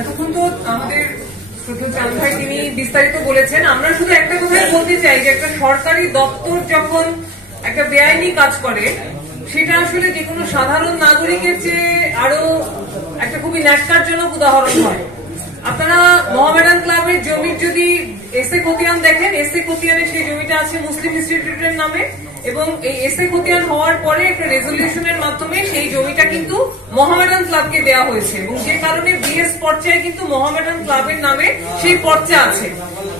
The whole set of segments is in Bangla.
এতক্ষণ তো আমাদের চাঁদ ভাই তিনি বিস্তারিত বলেছেন। আমরা শুধু একটা কথাই বলতে চাই যে একটা সরকারি দপ্তর যখন একটা বেআইনি কাজ করে সেটা আসলে যে কোনো সাধারণ নাগরিকের চেয়ে আরো একটা খুবই ন্যাক্কারজনক উদাহরণ হয়। আপনারা মোহামেডান ক্লাবের জমির যদি এসএ খতিয়ান দেখেন, এসএ খতিয়ানে সেই জমিটা আছে মুসলিম ইনস্টিটিউটের নামে এবং এই এসএ খতিয়ান হওয়ার পরে একটা রেজলিউশনের মাধ্যমে সেই জমিটা কিন্তু মোহামেডান ক্লাবকে দেওয়া হয়েছে এবং যে কারণে বিএস পর্চায় কিন্তু মোহামেডান ক্লাবের নামে সেই পর্চা আছে।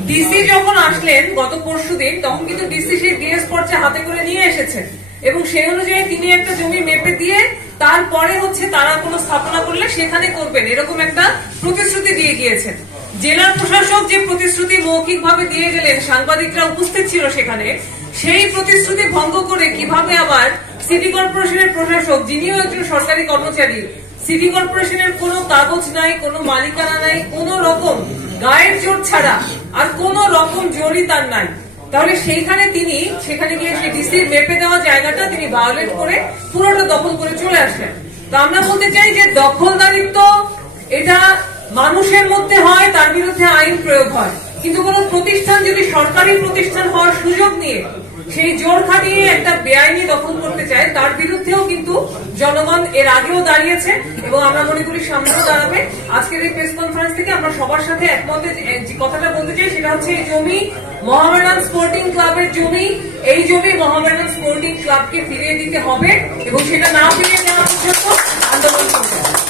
ডিসি যখন আসলেন গত পরশুদিন তখন কিন্তু ডিসি সেই বিএস পর্চা হাতে করে নিয়ে এসেছেন এবং সেই অনুযায়ী তিনি একটা জমি মেপে দিয়ে তারপরে তারা কোনো স্থাপনা করলে সেখানে করবেন এরকম একটা প্রতিশ্রুতি দিয়ে গিয়েছেন। জেলার প্রশাসক যে প্রতিশ্রুতি মৌখিকভাবে দিয়ে গেলেন, সাংবাদিকরা উপস্থিত ছিল সেখানে, সেই প্রতিশ্রুতি ভঙ্গ করে কিভাবে আবার সিটি কর্পোরেশনের প্রশাসক, যিনিও একজন সরকারি কর্মচারী, সিটি কর্পোরেশনের কোনো কাগজ নাই, কোনো মালিকানা নাই, কোন রকম গায়ের জোর ছাড়া আর কোন রকম জোরই তার নাই, তাহলে সেইখানে তিনি সেখানে গিয়ে সেই ডিসির মেপে দেওয়া জায়গাটা তিনি ভায়োলেট করে পুরোটা দখল করে চলে আসলেন। তো আমরা বলতে চাই যে দখলদারিত্ব এটা মানুষের মধ্যে হয়, তার বিরুদ্ধে আইন প্রয়োগ হয়, কিন্তু কোন প্রতিষ্ঠান যদি সরকারি প্রতিষ্ঠান হওয়ার সুযোগ নিয়ে সেই জোর খাটিয়ে একটা বেআইনি দখল করতে চায় তার বিরুদ্ধেও কিন্তু জনগণ এর আগেও দাঁড়িয়েছে এবং আমরা মনে করি সামনেও দাঁড়াবে। আজকের এই প্রেস কনফারেন্স থেকে আমরা সবার সাথে একমতে যে কথাটা বলতে চাই সেটা হচ্ছে এই জমি মোহামেডান স্পোর্টিং ক্লাবের জমি, এই জমি মোহামেডান স্পোর্টিং ক্লাবকে ফিরিয়ে দিতে হবে এবং সেটা না ফিরিয়ে দেওয়া পর্যন্ত আন্দোলন করতে হবে।